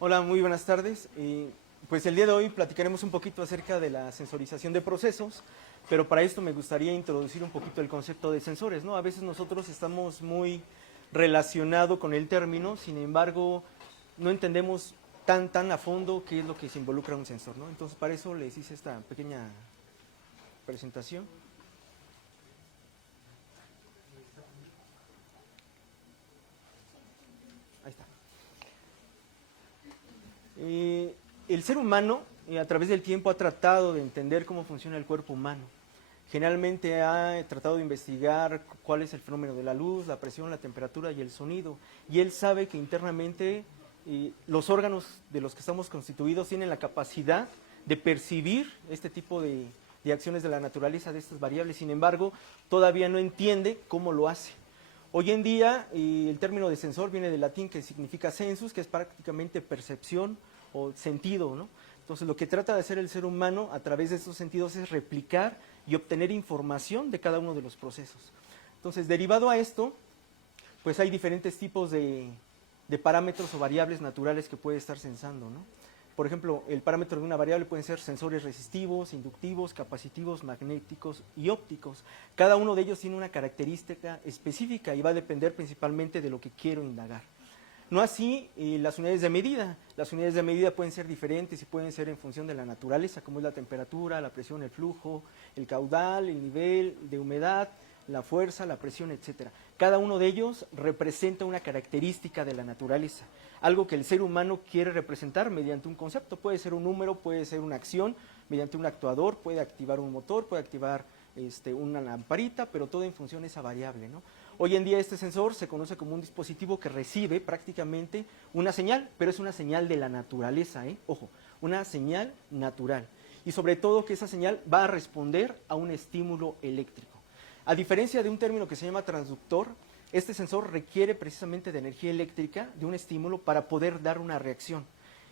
Hola, muy buenas tardes. Pues el día de hoy platicaremos un poquito acerca de la sensorización de procesos, pero para esto me gustaría introducir un poquito el concepto de sensores, ¿no? A veces nosotros estamos muy relacionados con el término, sin embargo, no entendemos tan a fondo qué es lo que se involucra un sensor, ¿no? Entonces, para eso les hice esta pequeña presentación. Ahí está. El ser humano, a través del tiempo, ha tratado de entender cómo funciona el cuerpo humano. Generalmente ha tratado de investigar cuál es el fenómeno de la luz, la presión, la temperatura y el sonido. Y él sabe que internamente los órganos de los que estamos constituidos tienen la capacidad de percibir este tipo de acciones de la naturaleza, de estas variables. Sin embargo, todavía no entiende cómo lo hace. Hoy en día, el término de sensor viene del latín que significa sensus, que es prácticamente percepción o sentido, ¿no? Entonces, lo que trata de hacer el ser humano a través de estos sentidos es replicar y obtener información de cada uno de los procesos. Entonces, derivado a esto, pues hay diferentes tipos de parámetros o variables naturales que puede estar sensando, ¿no? Por ejemplo, el parámetro de una variable pueden ser sensores resistivos, inductivos, capacitivos, magnéticos y ópticos. Cada uno de ellos tiene una característica específica y va a depender principalmente de lo que quiero indagar. No así las unidades de medida. Las unidades de medida pueden ser diferentes y pueden ser en función de la naturaleza, como es la temperatura, la presión, el flujo, el caudal, el nivel de humedad, la fuerza, la presión, etcétera. Cada uno de ellos representa una característica de la naturaleza, algo que el ser humano quiere representar mediante un concepto. Puede ser un número, puede ser una acción, mediante un actuador, puede activar un motor, puede activar una lamparita, pero todo en función de esa variable, ¿no? Hoy en día este sensor se conoce como un dispositivo que recibe prácticamente una señal, pero es una señal de la naturaleza, ojo, una señal natural. Y sobre todo que esa señal va a responder a un estímulo eléctrico. A diferencia de un término que se llama transductor, este sensor requiere precisamente de energía eléctrica, de un estímulo, para poder dar una reacción.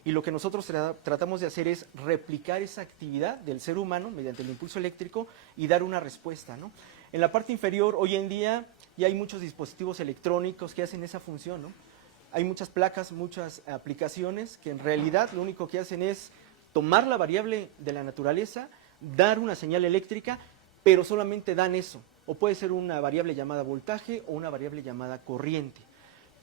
Y lo que nosotros tratamos de hacer es replicar esa actividad del ser humano mediante el impulso eléctrico y dar una respuesta, ¿no? En la parte inferior, hoy en día, ya hay muchos dispositivos electrónicos que hacen esa función, ¿no? Hay muchas placas, muchas aplicaciones que en realidad lo único que hacen es tomar la variable de la naturaleza, dar una señal eléctrica, pero solamente dan eso. O puede ser una variable llamada voltaje o una variable llamada corriente.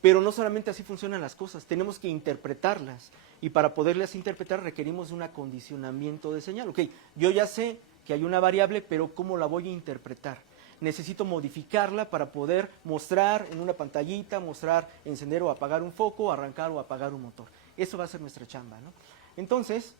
Pero no solamente así funcionan las cosas, tenemos que interpretarlas. Y para poderlas interpretar requerimos un acondicionamiento de señal. Ok, yo ya sé que hay una variable, pero ¿cómo la voy a interpretar? Necesito modificarla para poder mostrar en una pantallita, mostrar encender o apagar un foco, arrancar o apagar un motor. Eso va a ser nuestra chamba, ¿no? Entonces,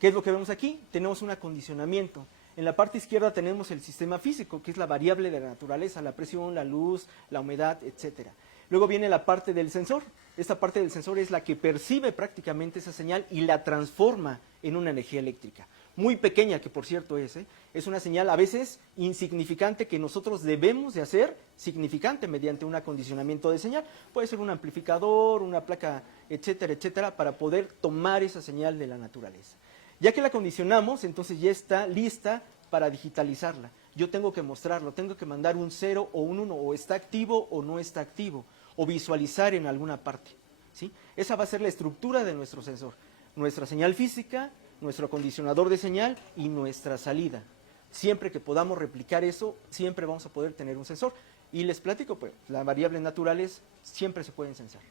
¿qué es lo que vemos aquí? Tenemos un acondicionamiento. En la parte izquierda tenemos el sistema físico, que es la variable de la naturaleza, la presión, la luz, la humedad, etcétera. Luego viene la parte del sensor. Esta parte del sensor es la que percibe prácticamente esa señal y la transforma en una energía eléctrica. Muy pequeña, que por cierto es una señal a veces insignificante que nosotros debemos de hacer significante mediante un acondicionamiento de señal. Puede ser un amplificador, una placa, etcétera, etcétera, para poder tomar esa señal de la naturaleza. Ya que la acondicionamos, entonces ya está lista para digitalizarla. Yo tengo que mostrarlo, tengo que mandar un 0 o un 1, o está activo o no está activo, o visualizar en alguna parte, ¿sí? Esa va a ser la estructura de nuestro sensor. Nuestra señal física, nuestro acondicionador de señal y nuestra salida. Siempre que podamos replicar eso, siempre vamos a poder tener un sensor. Y les platico, pues, las variables naturales siempre se pueden sensar.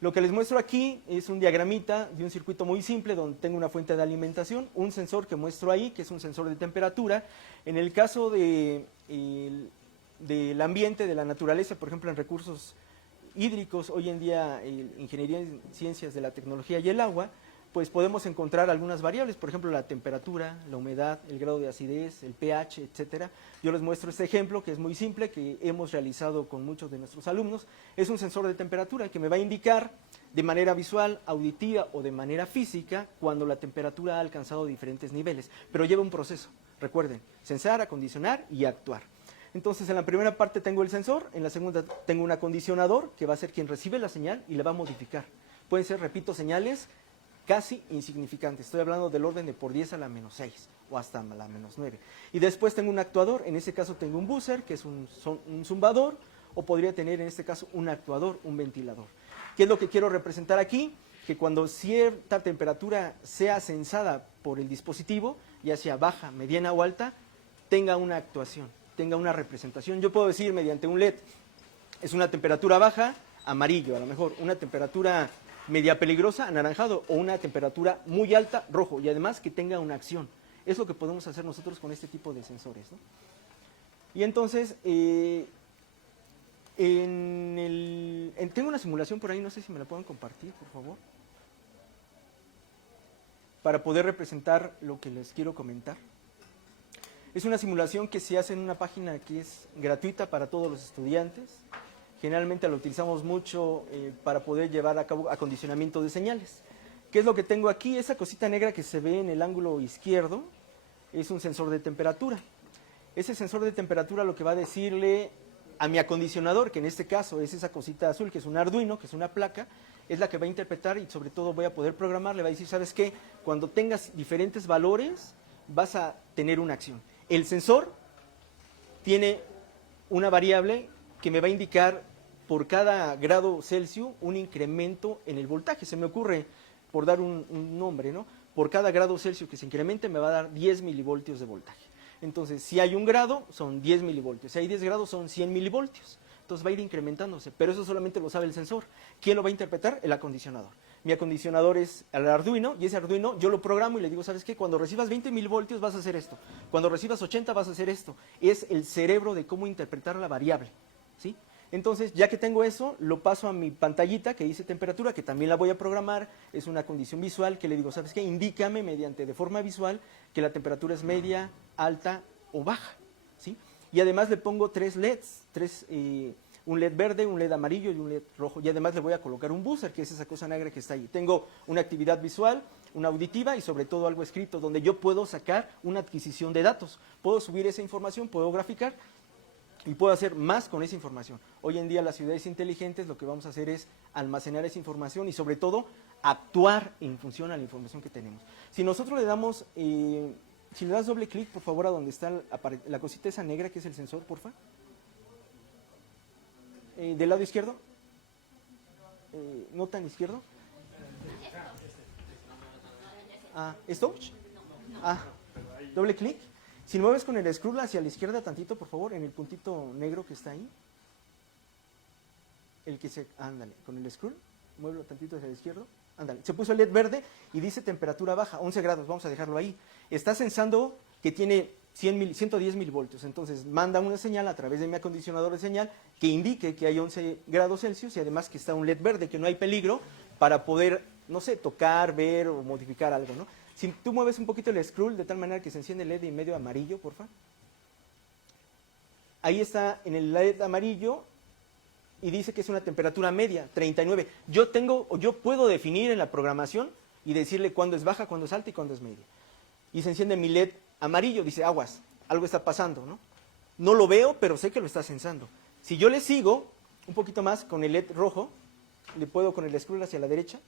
Lo que les muestro aquí es un diagramita de un circuito muy simple donde tengo una fuente de alimentación, un sensor que muestro ahí, que es un sensor de temperatura. En el caso del ambiente, de la naturaleza, por ejemplo en recursos hídricos, hoy en día ingeniería en ciencias de la tecnología y el agua, pues podemos encontrar algunas variables, por ejemplo la temperatura, la humedad, el grado de acidez, el pH, etcétera. Yo les muestro este ejemplo que es muy simple, que hemos realizado con muchos de nuestros alumnos. Es un sensor de temperatura que me va a indicar de manera visual, auditiva o de manera física cuando la temperatura ha alcanzado diferentes niveles, pero lleva un proceso. Recuerden, sensar, acondicionar y actuar. Entonces en la primera parte tengo el sensor, en la segunda tengo un acondicionador que va a ser quien recibe la señal y la va a modificar. Pueden ser, repito, señales casi insignificantes. Estoy hablando del orden de por 10 a la menos 6 o hasta la menos 9. Y después tengo un actuador, en ese caso tengo un buzzer, que es un zumbador, o podría tener en este caso un actuador, un ventilador. ¿Qué es lo que quiero representar aquí? Que cuando cierta temperatura sea sensada por el dispositivo, ya sea baja, mediana o alta, tenga una actuación, tenga una representación. Yo puedo decir mediante un LED, es una temperatura baja, amarillo, a lo mejor una temperatura media peligrosa, anaranjado, o una temperatura muy alta, rojo, y además que tenga una acción. Es lo que podemos hacer nosotros con este tipo de sensores, ¿no? Y entonces, tengo una simulación por ahí, no sé si me la pueden compartir, por favor, para poder representar lo que les quiero comentar. Es una simulación que se hace en una página que es gratuita para todos los estudiantes. Generalmente la utilizamos mucho para poder llevar a cabo acondicionamiento de señales. ¿Qué es lo que tengo aquí? Esa cosita negra que se ve en el ángulo izquierdo es un sensor de temperatura. Ese sensor de temperatura lo que va a decirle a mi acondicionador, que en este caso es esa cosita azul, que es un Arduino, que es una placa, es la que va a interpretar y sobre todo voy a poder programar, le va a decir, ¿sabes qué? Cuando tengas diferentes valores, vas a tener una acción. El sensor tiene una variable que me va a indicar por cada grado Celsius un incremento en el voltaje. Se me ocurre, por dar un nombre, ¿no? Por cada grado Celsius que se incremente me va a dar 10 milivoltios de voltaje. Entonces, si hay 1 grado, son 10 milivoltios. Si hay 10 grados, son 100 milivoltios. Entonces va a ir incrementándose, pero eso solamente lo sabe el sensor. ¿Quién lo va a interpretar? El acondicionador. Mi acondicionador es el Arduino, y ese Arduino yo lo programo y le digo, ¿sabes qué? Cuando recibas 20 milivoltios vas a hacer esto. Cuando recibas 80 vas a hacer esto. Es el cerebro de cómo interpretar la variable, ¿sí? Entonces, ya que tengo eso, lo paso a mi pantallita que dice temperatura, que también la voy a programar. Es una condición visual que le digo, ¿sabes qué? Indícame de forma visual que la temperatura es media, alta o baja, ¿sí? Y además le pongo 3 LEDs, un LED verde, un LED amarillo y un LED rojo. Y además le voy a colocar un buzzer, que es esa cosa negra que está ahí. Tengo una actividad visual, una auditiva y sobre todo algo escrito, donde yo puedo sacar una adquisición de datos. Puedo subir esa información, puedo graficar y puedo hacer más con esa información. Hoy en día las ciudades inteligentes lo que vamos a hacer es almacenar esa información y sobre todo actuar en función a la información que tenemos. Si nosotros le damos, si le das doble clic por favor a donde está la cosita esa negra que es el sensor, porfa. Del lado izquierdo. ¿No tan izquierdo? ¿Esto? Doble clic. Si mueves con el scroll hacia la izquierda tantito, por favor, en el puntito negro que está ahí. Ándale, con el scroll, muévelo tantito hacia la izquierda. Ándale, se puso el LED verde y dice temperatura baja, 11 grados, vamos a dejarlo ahí. Está sensando que tiene 110 milivoltios, entonces manda una señal a través de mi acondicionador de señal que indique que hay 11 grados Celsius y además que está un LED verde, que no hay peligro para poder, no sé, tocar, ver o modificar algo, ¿no? Si tú mueves un poquito el scroll de tal manera que se enciende el LED en medio amarillo, porfa. Ahí está en el LED amarillo y dice que es una temperatura media, 39. Yo puedo definir en la programación y decirle cuándo es baja, cuándo es alta y cuándo es media. Y se enciende mi LED amarillo, dice aguas, algo está pasando, ¿no? No lo veo, pero sé que lo está sensando. Si yo le sigo un poquito más con el LED rojo, le puedo con el scroll hacia la derecha.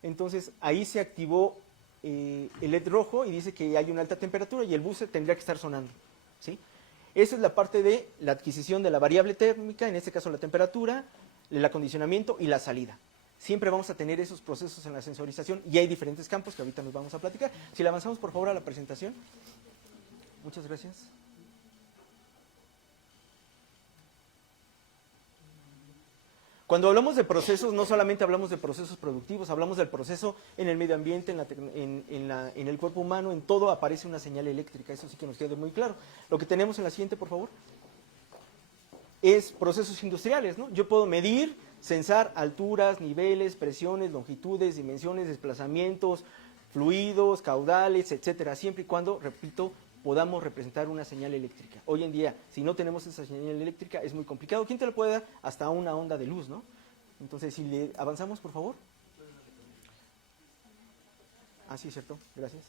Entonces ahí se activó el LED rojo y dice que hay una alta temperatura y el buzzer tendría que estar sonando, ¿sí? Esa es la parte de la adquisición de la variable térmica, en este caso la temperatura, el acondicionamiento y la salida. Siempre vamos a tener esos procesos en la sensorización y hay diferentes campos que ahorita nos vamos a platicar. Si le avanzamos por favor a la presentación. Muchas gracias. Cuando hablamos de procesos, no solamente hablamos de procesos productivos, hablamos del proceso en el medio ambiente, en el cuerpo humano, en todo aparece una señal eléctrica, eso sí que nos queda muy claro. Lo que tenemos en la siguiente, por favor, es procesos industriales, ¿no? Yo puedo medir, sensar alturas, niveles, presiones, longitudes, dimensiones, desplazamientos, fluidos, caudales, etcétera, siempre y cuando, repito, podamos representar una señal eléctrica. Hoy en día, si no tenemos esa señal eléctrica, es muy complicado. ¿Quién te lo puede dar? Hasta una onda de luz, ¿no? Entonces, si le avanzamos, por favor. Sí, cierto. Gracias.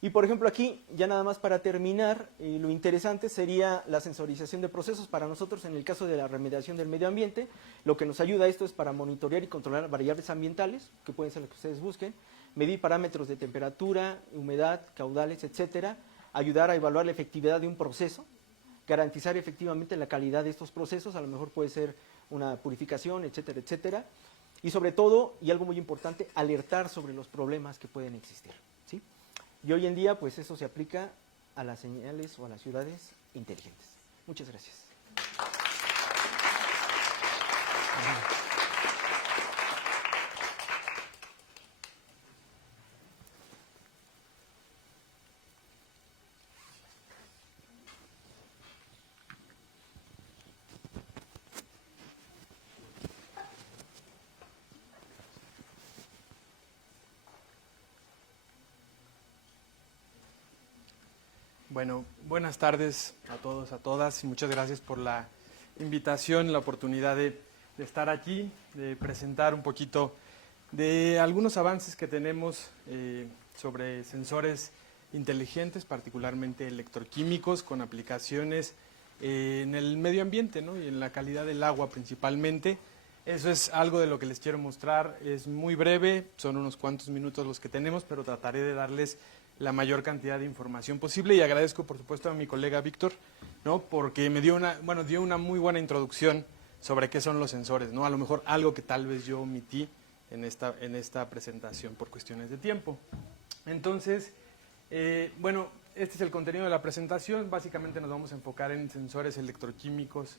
Y, por ejemplo, aquí, ya nada más para terminar, lo interesante sería la sensorización de procesos. Para nosotros, en el caso de la remediación del medio ambiente, lo que nos ayuda a esto es para monitorear y controlar variables ambientales, que pueden ser las que ustedes busquen, medir parámetros de temperatura, humedad, caudales, etcétera, ayudar a evaluar la efectividad de un proceso, garantizar efectivamente la calidad de estos procesos, a lo mejor puede ser una purificación, etcétera, etcétera, y sobre todo, y algo muy importante, alertar sobre los problemas que pueden existir, ¿sí? Y hoy en día, pues eso se aplica a las señales o a las ciudades inteligentes. Muchas gracias. Bueno, buenas tardes a todos, a todas, y muchas gracias por la invitación, la oportunidad de estar aquí, de presentar un poquito de algunos avances que tenemos sobre sensores inteligentes, particularmente electroquímicos, con aplicaciones en el medio ambiente, ¿no? Y en la calidad del agua principalmente. Eso es algo de lo que les quiero mostrar. Es muy breve, son unos cuantos minutos los que tenemos, pero trataré de darles la mayor cantidad de información posible, y agradezco por supuesto a mi colega Víctor, ¿no? Porque me dio dio una muy buena introducción sobre qué son los sensores, ¿no? A lo mejor algo que tal vez yo omití en esta presentación por cuestiones de tiempo. Entonces, bueno, este es el contenido de la presentación. Básicamente nos vamos a enfocar en sensores electroquímicos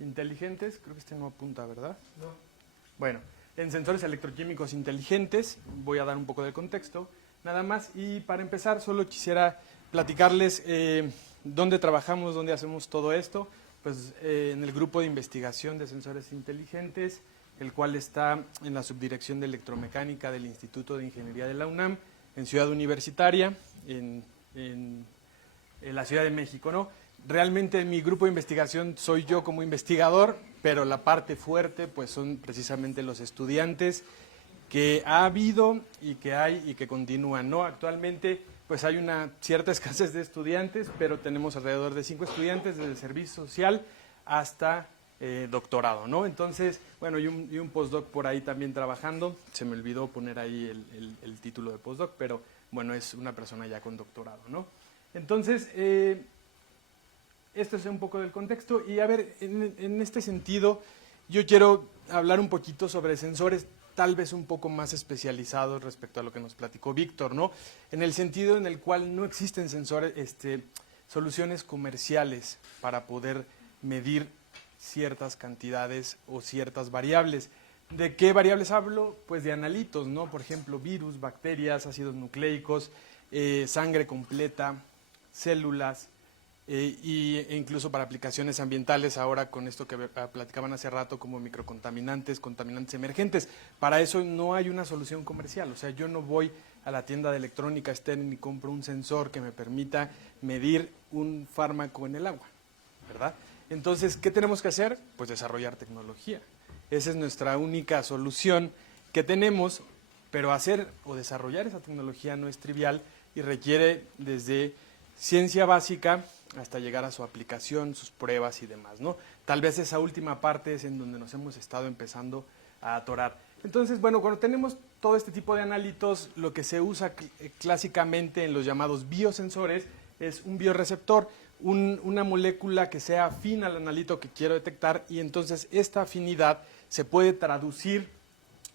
inteligentes. Creo que este no apunta, ¿verdad? No. Bueno, en sensores electroquímicos inteligentes, voy a dar un poco de contexto, nada más. Y para empezar, solo quisiera platicarles dónde trabajamos, dónde hacemos todo esto. Pues en el grupo de investigación de sensores inteligentes, el cual está en la subdirección de electromecánica del Instituto de Ingeniería de la UNAM, en Ciudad Universitaria, en la Ciudad de México, ¿no? Realmente mi grupo de investigación soy yo como investigador, pero la parte fuerte pues son precisamente los estudiantes que ha habido y que hay y que continúan, ¿no? Actualmente pues hay una cierta escasez de estudiantes, pero tenemos alrededor de 5 estudiantes desde el servicio social hasta doctorado, ¿no? Entonces, bueno, y un postdoc por ahí también trabajando. Se me olvidó poner ahí el título de postdoc, pero bueno, es una persona ya con doctorado, ¿no? Entonces, esto es un poco del contexto. Y a ver, en este sentido, yo quiero hablar un poquito sobre sensores tal vez un poco más especializados respecto a lo que nos platicó Víctor, ¿no? En el sentido en el cual no existen sensores, soluciones comerciales para poder medir ciertas cantidades o ciertas variables. ¿De qué variables hablo? Pues de analitos, ¿no? Por ejemplo, virus, bacterias, ácidos nucleicos, sangre completa, células, e incluso para aplicaciones ambientales, ahora con esto que platicaban hace rato, como microcontaminantes, contaminantes emergentes. Para eso no hay una solución comercial. O sea, yo no voy a la tienda de electrónica Stern y compro un sensor que me permita medir un fármaco en el agua, ¿verdad? Entonces, ¿qué tenemos que hacer? Pues desarrollar tecnología. Esa es nuestra única solución que tenemos, pero hacer o desarrollar esa tecnología no es trivial y requiere desde ciencia básica hasta llegar a su aplicación, sus pruebas y demás, ¿no? Tal vez esa última parte es en donde nos hemos estado empezando a atorar. Entonces, bueno, cuando tenemos todo este tipo de analitos, lo que se usa clásicamente en los llamados biosensores es un bioreceptor, una molécula que sea afín al analito que quiero detectar, y entonces esta afinidad se puede traducir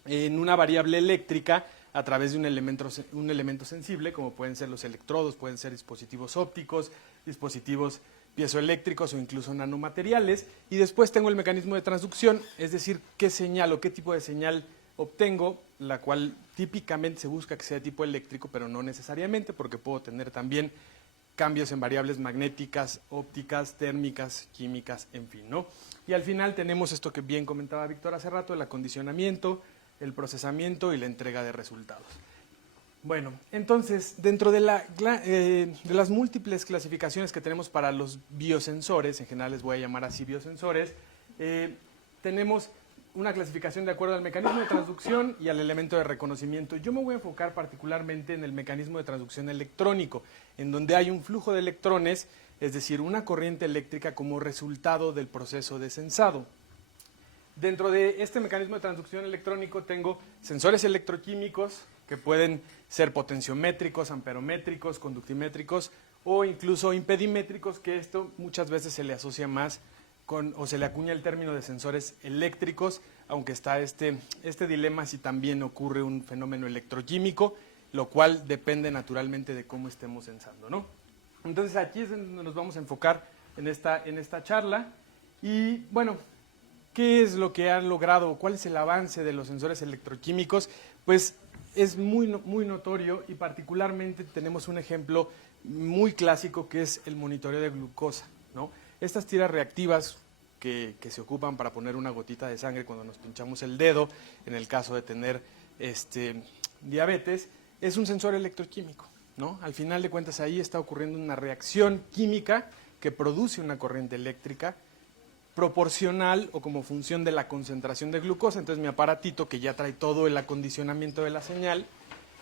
en una variable eléctrica a través de un elemento sensible, como pueden ser los electrodos, pueden ser dispositivos ópticos, dispositivos piezoeléctricos o incluso nanomateriales. Y después tengo el mecanismo de transducción, es decir, qué señal o qué tipo de señal obtengo, la cual típicamente se busca que sea de tipo eléctrico, pero no necesariamente, porque puedo tener también cambios en variables magnéticas, ópticas, térmicas, químicas, en fin, ¿no? Y al final tenemos esto que bien comentaba Víctor hace rato, el acondicionamiento, el procesamiento y la entrega de resultados. Bueno, entonces, dentro de las múltiples clasificaciones que tenemos para los biosensores, en general les voy a llamar así biosensores, tenemos una clasificación de acuerdo al mecanismo de transducción y al elemento de reconocimiento. Yo me voy a enfocar particularmente en el mecanismo de transducción electrónico, en donde hay un flujo de electrones, es decir, una corriente eléctrica como resultado del proceso de sensado. Dentro de este mecanismo de transducción electrónico tengo sensores electroquímicos que pueden ser potenciométricos, amperométricos, conductimétricos o incluso impedimétricos, que esto muchas veces se le asocia más con, o se le acuña el término de sensores eléctricos, aunque está este dilema si también ocurre un fenómeno electroquímico, lo cual depende naturalmente de cómo estemos sensando, ¿no? Entonces aquí es donde nos vamos a enfocar en esta charla. Y bueno, ¿qué es lo que han logrado? ¿Cuál es el avance de los sensores electroquímicos? Pues es muy notorio, y particularmente tenemos un ejemplo muy clásico que es el monitoreo de glucosa, ¿no? Estas tiras reactivas que se ocupan para poner una gotita de sangre cuando nos pinchamos el dedo, en el caso de tener diabetes, es un sensor electroquímico, ¿no? Al final de cuentas ahí está ocurriendo una reacción química que produce una corriente eléctrica proporcional o como función de la concentración de glucosa. Entonces mi aparatito, que ya trae todo el acondicionamiento de la señal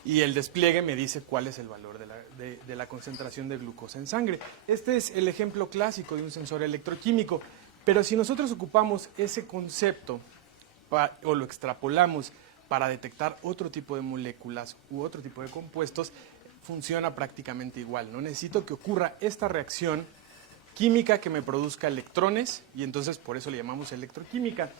y el despliegue, me dice cuál es el valor de la concentración de glucosa en sangre. Este es el ejemplo clásico de un sensor electroquímico, pero si nosotros ocupamos ese concepto o lo extrapolamos para detectar otro tipo de moléculas u otro tipo de compuestos, funciona prácticamente igual, ¿no? Necesito que ocurra esta reacción química que me produzca electrones, y entonces por eso le llamamos electroquímica.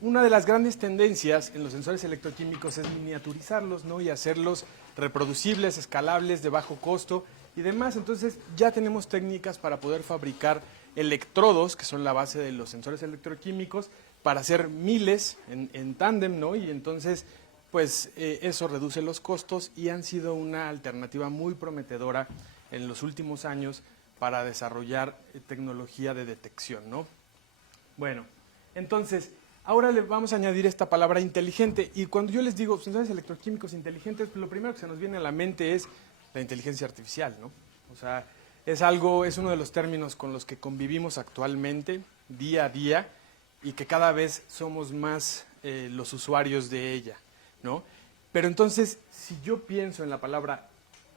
Una de las grandes tendencias en los sensores electroquímicos es miniaturizarlos, ¿no? Y hacerlos reproducibles, escalables, de bajo costo y demás. Entonces ya tenemos técnicas para poder fabricar electrodos, que son la base de los sensores electroquímicos, para hacer miles en tándem, ¿no? Y entonces, pues eso reduce los costos y han sido una alternativa muy prometedora en los últimos años para desarrollar tecnología de detección, ¿no? Bueno, entonces, ahora le vamos a añadir esta palabra inteligente, y cuando yo les digo sensores electroquímicos inteligentes, pues lo primero que se nos viene a la mente es la inteligencia artificial, ¿no? O sea, es uno de los términos con los que convivimos actualmente, día a día, y que cada vez somos más los usuarios de ella, ¿no? Pero entonces, si yo pienso en la palabra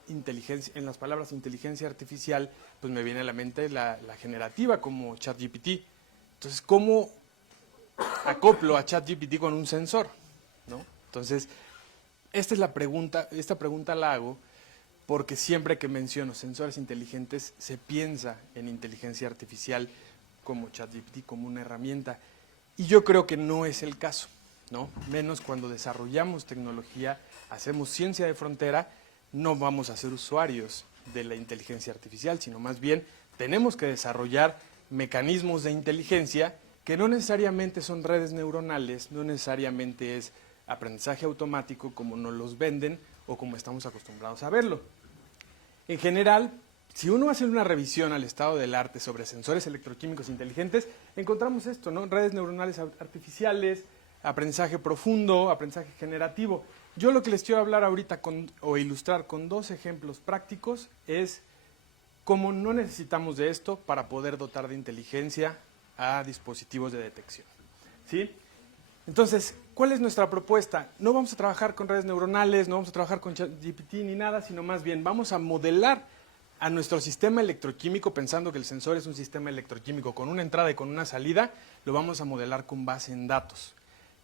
inteligencia, en las palabras inteligencia artificial, pues me viene a la mente la generativa, como ChatGPT. Entonces, ¿cómo acoplo a ChatGPT con un sensor? ¿No? Entonces, esta pregunta la hago porque siempre que menciono sensores inteligentes se piensa en inteligencia artificial como ChatGPT, como una herramienta. Y yo creo que no es el caso, ¿no? Menos cuando desarrollamos tecnología, hacemos ciencia de frontera, no vamos a ser usuarios de la inteligencia artificial, sino más bien tenemos que desarrollar mecanismos de inteligencia que no necesariamente son redes neuronales, no necesariamente es aprendizaje automático como nos los venden o como estamos acostumbrados a verlo. En general, si uno hace una revisión al estado del arte sobre sensores electroquímicos inteligentes, encontramos esto, ¿no? Redes neuronales artificiales, aprendizaje profundo, aprendizaje generativo. Yo lo que les quiero hablar ahorita o ilustrar con dos ejemplos prácticos es cómo no necesitamos de esto para poder dotar de inteligencia a dispositivos de detección, ¿sí? Entonces, ¿cuál es nuestra propuesta? No vamos a trabajar con redes neuronales, no vamos a trabajar con ChatGPT ni nada, sino más bien vamos a modelar a nuestro sistema electroquímico, pensando que el sensor es un sistema electroquímico con una entrada y con una salida, lo vamos a modelar con base en datos,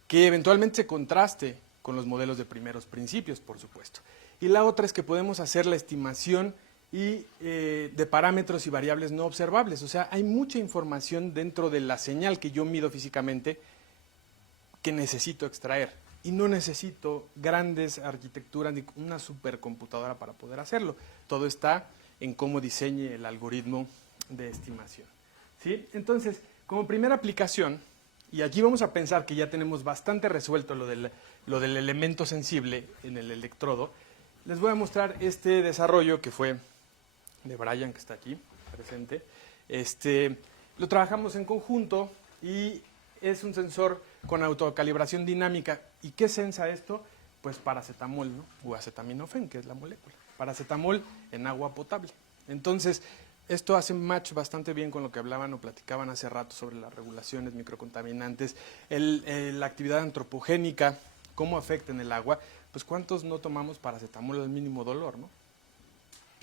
que eventualmente se contraste con los modelos de primeros principios, por supuesto. Y la otra es que podemos hacer la estimación de parámetros y variables no observables. O sea, hay mucha información dentro de la señal que yo mido físicamente que necesito extraer. Y no necesito grandes arquitecturas ni una supercomputadora para poder hacerlo. Todo está en cómo diseñe el algoritmo de estimación, ¿sí? Entonces, como primera aplicación, y aquí vamos a pensar que ya tenemos bastante resuelto lo del elemento sensible en el electrodo, les voy a mostrar este desarrollo que fue de Brian, que está aquí presente. Lo trabajamos en conjunto y es un sensor con autocalibración dinámica. ¿Y qué sensa esto? Pues paracetamol, ¿no? O acetaminofén, que es la molécula. Paracetamol en agua potable. Entonces, esto hace match bastante bien con lo que hablaban o platicaban hace rato sobre las regulaciones microcontaminantes, la actividad antropogénica, cómo afecta en el agua. Pues ¿cuántos no tomamos paracetamol al mínimo dolor, no?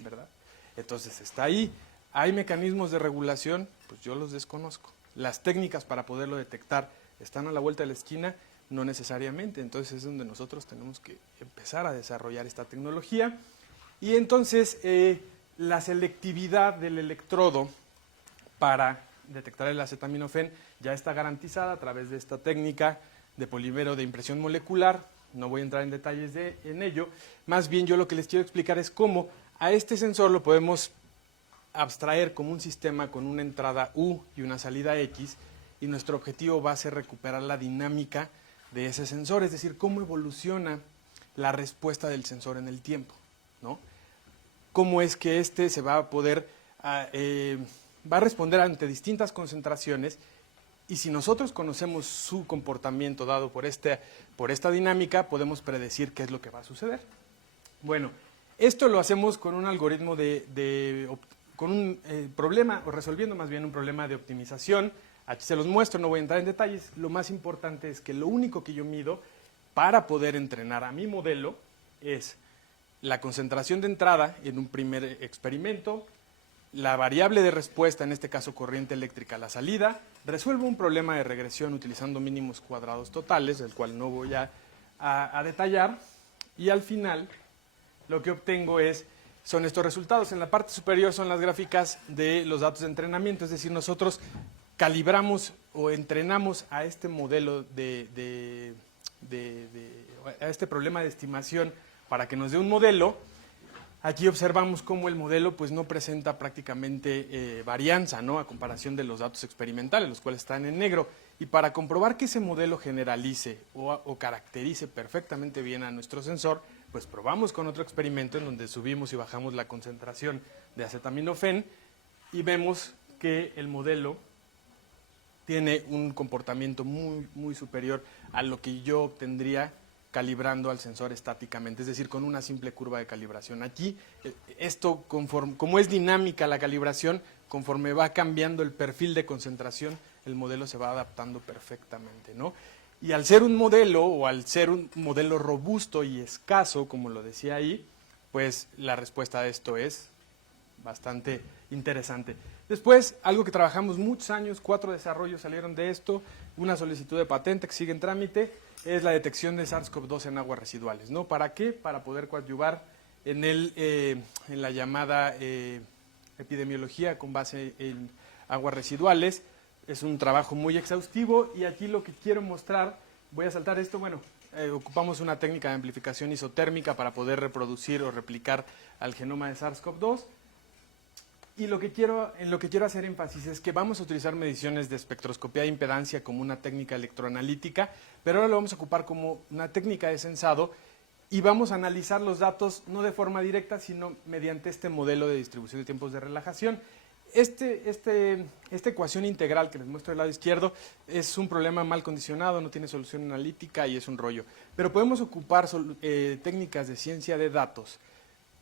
¿Verdad? Entonces está ahí. ¿Hay mecanismos de regulación? Pues yo los desconozco. Las técnicas para poderlo detectar están a la vuelta de la esquina, no necesariamente. Entonces es donde nosotros tenemos que empezar a desarrollar esta tecnología. Y entonces, la selectividad del electrodo para detectar el acetaminofén ya está garantizada a través de esta técnica de polímero de impresión molecular. No voy a entrar en detalles en ello. Más bien yo lo que les quiero explicar es cómo a este sensor lo podemos abstraer como un sistema con una entrada U y una salida X, y nuestro objetivo va a ser recuperar la dinámica de ese sensor, es decir, cómo evoluciona la respuesta del sensor en el tiempo, ¿no? Cómo es que este se va a poder, va a responder ante distintas concentraciones, y si nosotros conocemos su comportamiento dado por esta dinámica, podemos predecir qué es lo que va a suceder. Bueno, esto lo hacemos con un algoritmo con un problema, o resolviendo más bien un problema de optimización. Aquí se los muestro, no voy a entrar en detalles. Lo más importante es que lo único que yo mido para poder entrenar a mi modelo es la concentración de entrada en un primer experimento, la variable de respuesta, en este caso corriente eléctrica a la salida, resuelvo un problema de regresión utilizando mínimos cuadrados totales, del cual no voy a detallar, y al final lo que obtengo son estos resultados. En la parte superior son las gráficas de los datos de entrenamiento, es decir, nosotros calibramos o entrenamos a este modelo a este problema de estimación para que nos dé un modelo. Aquí observamos cómo el modelo pues, no presenta prácticamente varianza, ¿no?, a comparación de los datos experimentales, los cuales están en negro. Y para comprobar que ese modelo generalice o caracterice perfectamente bien a nuestro sensor, pues probamos con otro experimento en donde subimos y bajamos la concentración de acetaminofén y vemos que el modelo tiene un comportamiento muy, muy superior a lo que yo obtendría calibrando al sensor estáticamente, es decir, con una simple curva de calibración. Aquí, esto, como es dinámica la calibración, conforme va cambiando el perfil de concentración, el modelo se va adaptando perfectamente, ¿no? Y al ser un modelo, o al ser un modelo robusto y escaso, como lo decía ahí, pues la respuesta a esto es bastante interesante. Después, algo que trabajamos muchos años, 4 desarrollos salieron de esto, una solicitud de patente que sigue en trámite, es la detección de SARS-CoV-2 en aguas residuales, ¿no? ¿Para qué? Para poder coadyuvar en la llamada epidemiología con base en aguas residuales. Es un trabajo muy exhaustivo y aquí lo que quiero mostrar, voy a saltar esto, bueno, ocupamos una técnica de amplificación isotérmica para poder reproducir o replicar al genoma de SARS-CoV-2. Y en lo que quiero hacer énfasis es que vamos a utilizar mediciones de espectroscopía de impedancia como una técnica electroanalítica, pero ahora lo vamos a ocupar como una técnica de sensado y vamos a analizar los datos no de forma directa, sino mediante este modelo de distribución de tiempos de relajación. Esta ecuación integral que les muestro del lado izquierdo es un problema mal condicionado, no tiene solución analítica y es un rollo. Pero podemos ocupar técnicas de ciencia de datos,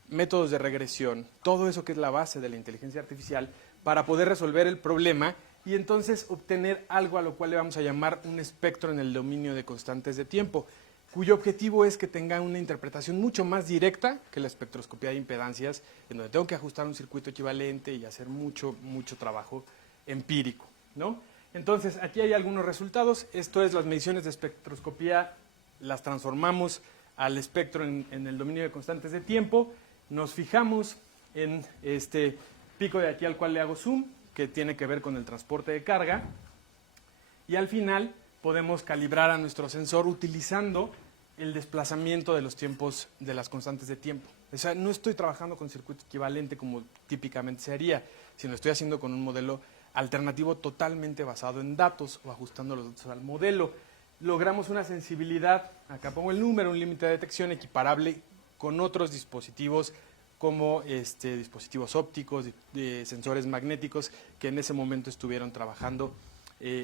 métodos de regresión, todo eso que es la base de la inteligencia artificial, para poder resolver el problema y entonces obtener algo a lo cual le vamos a llamar un espectro en el dominio de constantes de tiempo, cuyo objetivo es que tenga una interpretación mucho más directa que la espectroscopía de impedancias, en donde tengo que ajustar un circuito equivalente y hacer mucho trabajo empírico, ¿no? Entonces, aquí hay algunos resultados. Esto es las mediciones de espectroscopía, las transformamos al espectro en el dominio de constantes de tiempo. Nos fijamos en este pico de aquí al cual le hago zoom, que tiene que ver con el transporte de carga, y al final podemos calibrar a nuestro sensor utilizando el desplazamiento de los tiempos de las constantes de tiempo. O sea, no estoy trabajando con circuito equivalente como típicamente se haría, sino estoy haciendo con un modelo alternativo totalmente basado en datos o ajustando los datos al modelo. Logramos una sensibilidad, acá pongo el número, un límite de detección equiparable con otros dispositivos como dispositivos ópticos, sensores magnéticos que en ese momento estuvieron trabajando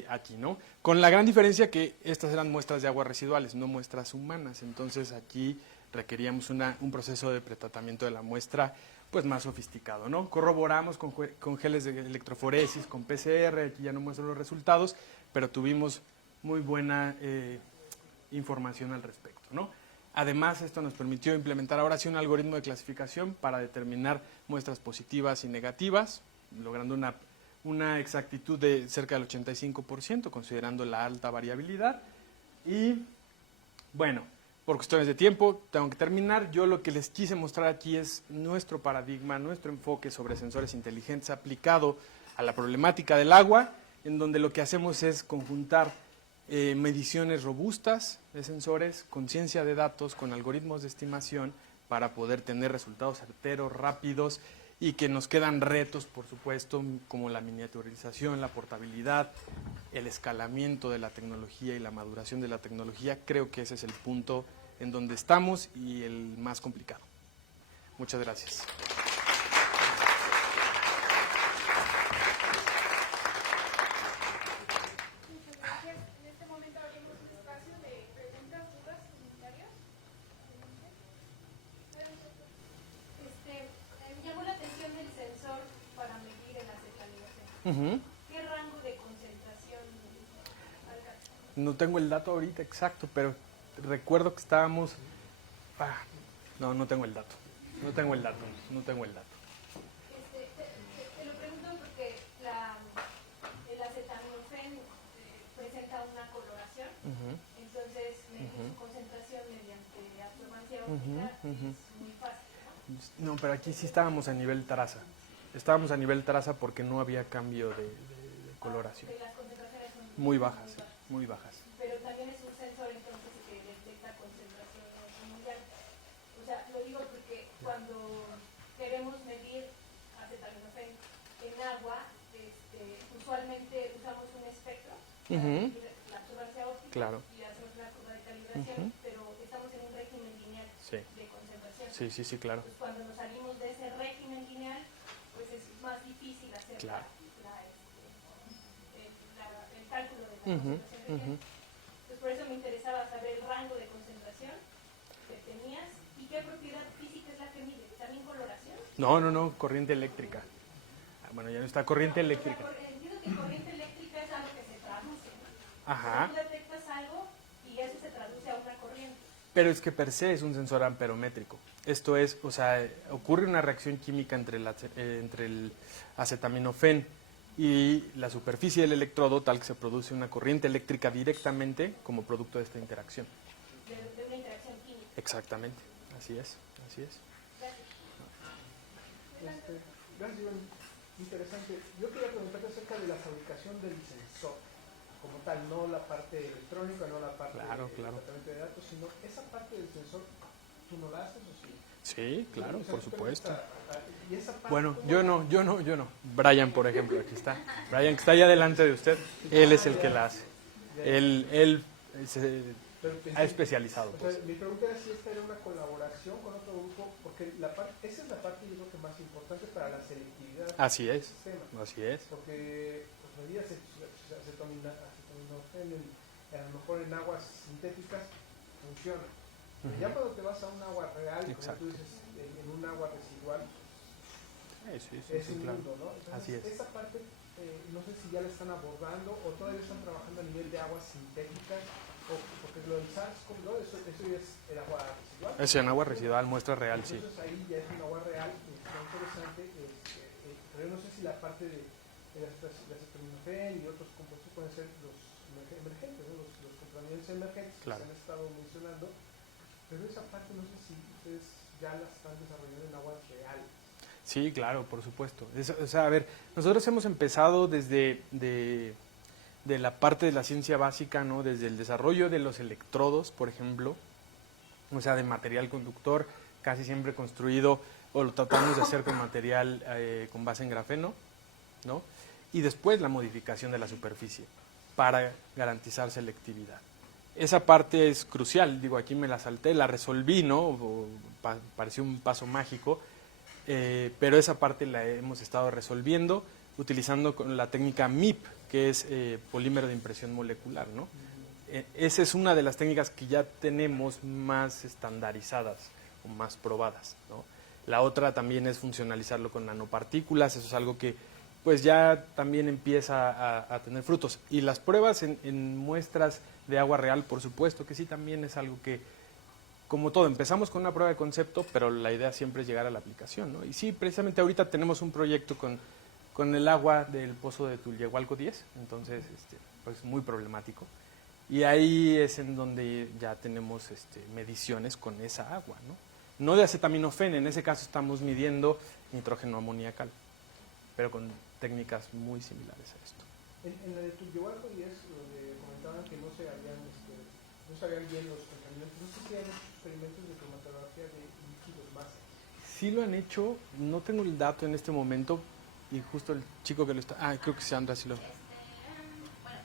aquí, ¿no? Con la gran diferencia que estas eran muestras de aguas residuales, no muestras humanas. Entonces aquí requeríamos un proceso de pretratamiento de la muestra pues más sofisticado, ¿no? Corroboramos con geles de electroforesis, con PCR, aquí ya no muestro los resultados, pero tuvimos muy buena información al respecto, ¿no? Además, esto nos permitió implementar ahora sí un algoritmo de clasificación para determinar muestras positivas y negativas, logrando una exactitud de cerca del 85%, considerando la alta variabilidad. Y bueno, por cuestiones de tiempo, tengo que terminar. Yo lo que les quise mostrar aquí es nuestro paradigma, nuestro enfoque sobre sensores inteligentes aplicado a la problemática del agua, en donde lo que hacemos es conjuntar mediciones robustas de sensores, con ciencia de datos, con algoritmos de estimación, para poder tener resultados certeros, rápidos, y que nos quedan retos, por supuesto, como la miniaturización, la portabilidad, el escalamiento de la tecnología y la maduración de la tecnología. Creo que ese es el punto en donde estamos y el más complicado. Muchas gracias. ¿Qué rango de concentración alcanza? No tengo el dato ahorita exacto, pero recuerdo que estábamos... no tengo el dato. No tengo el dato. Te lo pregunto porque el acetaminofén presenta una coloración, entonces medir su concentración mediante absorbancia óptica es muy fácil, ¿no? No, pero aquí sí estábamos a nivel traza. Estábamos a nivel traza porque no había cambio de coloración. Las concentraciones son Muy bajas, muy bajas. Pero también es un sensor entonces que detecta concentraciones muy altas. O sea, lo digo porque cuando queremos medir acetaminofén en agua, usualmente usamos un espectro para medir la absorbancia óptica Claro. y hacemos una curva de calibración, pero estamos en un régimen lineal Sí. de concentración. Sí, claro. Pues cuando nos salimos de ese régimen lineal, pues es más difícil hacer Claro. el cálculo de la concentración que tienes. Pues por eso me interesaba saber el rango de concentración que tenías y qué propiedad física es la que mide. ¿También coloración? No, corriente eléctrica. Bueno, ya no está corriente eléctrica. O sea, entiendo que corriente eléctrica es algo que se traduce, ¿no? Ajá. O sea, tú detectas algo y eso se traduce a una corriente. Pero es que per se es un sensor amperométrico. Esto es, o sea, ocurre una reacción química entre el acetaminofén y la superficie del electrodo, tal que se produce una corriente eléctrica directamente como producto de esta interacción. De una interacción química. Exactamente, así es. Gracias. Gracias, Iván. Interesante. Yo quería preguntarte acerca de la fabricación del sensor, como tal, no la parte electrónica, no la parte Claro. del tratamiento de datos, sino esa parte del sensor, ¿tú no la haces o sí? Sí, claro, O sea, por tú supuesto. ¿y esa parte Bueno, cómo- yo no. Brian, por ejemplo, aquí está. Brian, que está allá delante de usted, él es el que la hace. Él se Pero ha especializado. O sea, Pues. mi pregunta era si esta era una colaboración con otro grupo, porque esa es la parte yo creo que más importante para la selectividad Así del es, sistema. así es. Porque pues, medidas acetaminofén a lo mejor en aguas sintéticas funciona. Pero ya cuando te vas a un agua real, Exacto. como tú dices, en un agua residual, Sí, es un claro. mundo, ¿no? Entonces, Así es. esa parte, no sé si ya la están abordando o todavía están trabajando a nivel de aguas sintéticas, porque lo del SARS-CoV-2, eso ya es el agua residual. Es en agua residual, muestra real, sí. Entonces ahí ya es un agua real, está interesante, pero yo no sé si la parte de la acetaminofén y otros compuestos pueden ser los emergentes, ¿no? los contaminantes emergentes Claro. que se han estado mencionando, pero esa parte no sé si ustedes ya la están desarrollando en aguas reales. Sí, claro, por supuesto. O sea, a ver, nosotros hemos empezado desde de la parte de la ciencia básica, ¿no? Desde el desarrollo de los electrodos, por ejemplo, o sea, de material conductor, casi siempre construido, o lo tratamos de hacer con material con base en grafeno, ¿no? Y después la modificación de la superficie para garantizar selectividad. Esa parte es crucial, digo, aquí me la salté, la resolví, ¿no? Pareció un paso mágico, pero esa parte la hemos estado resolviendo utilizando con la técnica MIP, que es polímero de impresión molecular, ¿no? Esa es una de las técnicas que ya tenemos más estandarizadas o más probadas, ¿no? La otra también es funcionalizarlo con nanopartículas, eso es algo que pues ya también empieza a tener frutos. Y las pruebas en muestras de agua real, por supuesto que sí, también es algo que, como todo, empezamos con una prueba de concepto, pero la idea siempre es llegar a la aplicación, ¿no? Y sí, precisamente ahorita tenemos un proyecto con el agua del pozo de Tulyehualco 10, entonces, pues muy problemático. Y ahí es en donde ya tenemos mediciones con esa agua, ¿no? No de acetaminofén, en ese caso estamos midiendo nitrógeno amoníacal, pero con técnicas muy similares a esto. En la de Tullehualco y es donde comentaban que no sabían bien los contaminantes. No sé si hay experimentos de cromatografía de líquidos masas. Sí lo han hecho, no tengo el dato en este momento, y justo el chico que lo está... Ah, creo que Sandra sí lo... Bueno,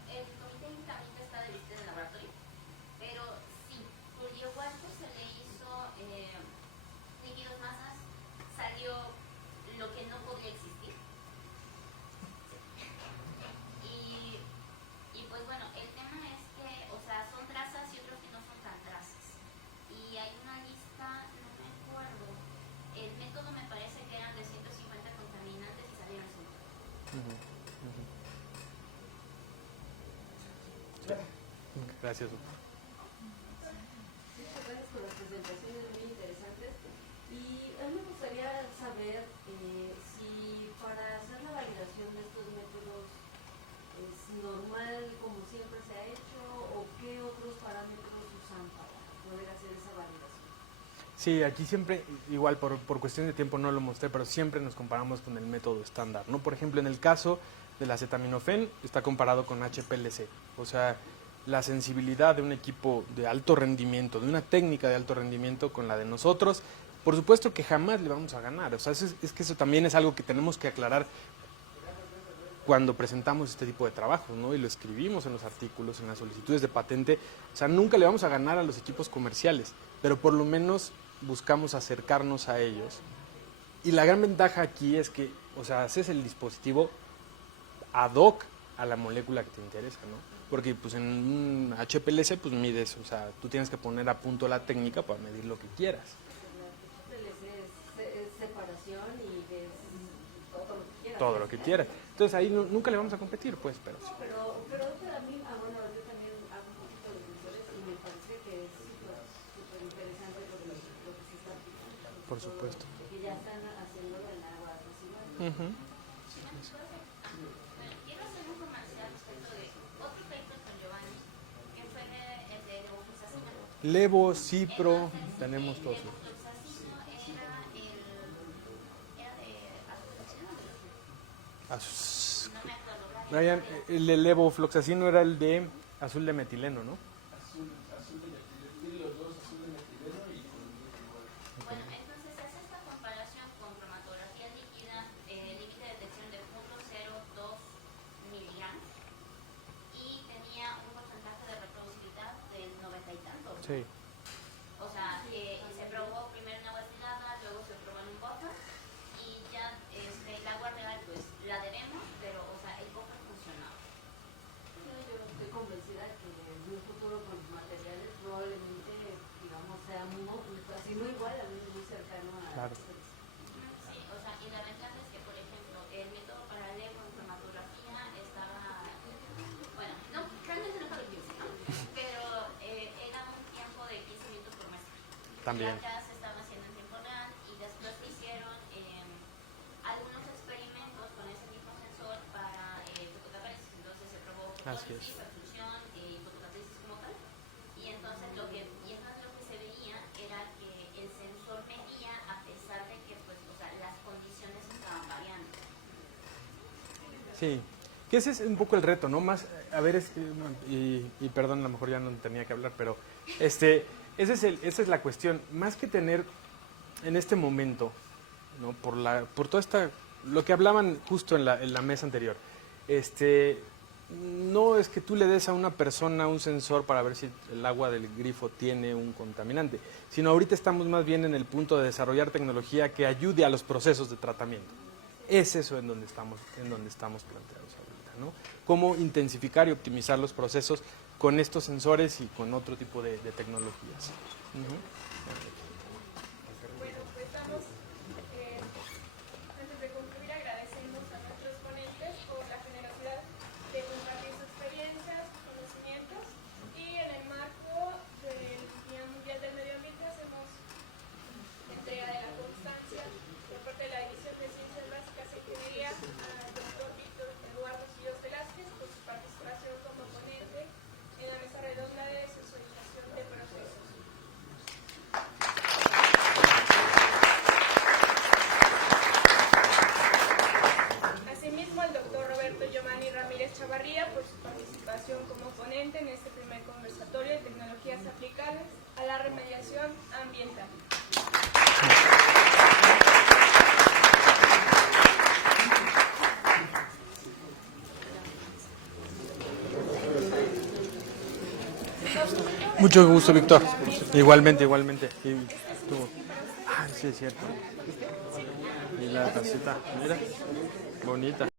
el comité también está de visita en el laboratorio, pero sí, Tullehualco se le hizo líquidos masas, salió lo que no podía existir. Y pues bueno, el tema es que, o sea, son trazas y otros que no son tan trazas. Y hay una lista, no me acuerdo, el método me parece que eran de 150 contaminantes y salieron 100. Gracias. Muchas gracias por las presentaciones muy interesantes. Y a mí me gustaría saber si para hacer la validación de estos métodos es normal como siempre se ha hecho o qué otros parámetros usan para poder hacer esa validación. Sí, aquí siempre, igual por cuestión de tiempo no lo mostré, pero siempre nos comparamos con el método estándar, ¿no? Por ejemplo, en el caso del acetaminofén está comparado con HPLC, o sea, la sensibilidad de un equipo de alto rendimiento, de una técnica de alto rendimiento con la de nosotros, por supuesto que jamás le vamos a ganar, o sea, es que eso también es algo que tenemos que aclarar cuando presentamos este tipo de trabajos, ¿no? Y lo escribimos en los artículos, en las solicitudes de patente, o sea, nunca le vamos a ganar a los equipos comerciales, pero por lo menos buscamos acercarnos a ellos. Y la gran ventaja aquí es que, o sea, haces el dispositivo ad hoc a la molécula que te interesa, ¿no? Porque pues en un HPLC pues mides, o sea, tú tienes que poner a punto la técnica para medir lo que quieras. Es separación y es todo lo que quieras. Todo lo que quieras. Entonces ahí nunca le vamos a competir, pues, pero sí. Pero a mí, bueno, yo también hago un poquito de sensores y me parece que es súper interesante lo que se está aplicando. Por supuesto. Que ya están haciéndolo en agua residual. Ujú. Bueno, quiero hacer un comercial respecto de otro paper con Giovanni, que fue el de levofloxacina. Levo, Cipro, tenemos todos. Levofloxacino era de azufloxacina o de Azus- no me acuerdo. Brian, el de levofloxacino era el de azul de metileno, ¿no? Bueno, entonces hace esta comparación con cromatografía líquida, límite de detección de 0.02 miligramos y tenía un porcentaje de reproducibilidad del 90 y tanto. Sí. O sea, se probó primero en agua destilada, luego se probó en un buffer y ya el agua real pues la debemos, pero o sea, el buffer funcionaba. Yo estoy convencida que en un futuro con los materiales probablemente, digamos, sea así no igual, a mí muy cercano a... Claro. Sí, o sea, y la ventaja es que, por ejemplo, el método paralelo en cromatografía estaba, bueno, no, realmente no para el 15, ¿no? Pero era un tiempo de 15 minutos por muestra. También. Y acá se estaba haciendo en tiempo real y después se hicieron algunos experimentos con ese mismo sensor para fotocatálisis. Entonces se probó Así es. fotólisis, perfusión y fotocatálisis como tal. Y entonces lo que se veía era que el sensor medía a pesar de que pues, o sea, las condiciones estaban variando. Sí, que ese es un poco el reto, ¿no? Más, a ver, y perdón, a lo mejor ya no tenía que hablar, pero esa es la cuestión. Más que tener en este momento, ¿no? Por toda esta, lo que hablaban justo en la mesa anterior, no es que tú le des a una persona un sensor para ver si el agua del grifo tiene un contaminante, sino ahorita estamos más bien en el punto de desarrollar tecnología que ayude a los procesos de tratamiento. Es eso en donde estamos planteados ahorita, ¿no? Cómo intensificar y optimizar los procesos con estos sensores y con otro tipo de tecnologías. Ujú. Bueno, pues estamos, antes de concluir, agradecemos a nuestros ponentes por la generosidad de compartir sus experiencias, sus conocimientos, y en el marco del Día Mundial del Medio Ambiente hacemos entrega de la constancia por parte de la División de Ciencias Básicas e Ingeniería al doctor Víctor Eduardo Sillos Velázquez por su participación como ponente en la mesa redonda la remediación ambiental. Mucho gusto, Víctor. Igualmente, igualmente. Ah, sí, es cierto. Y la tacita, mira, bonita.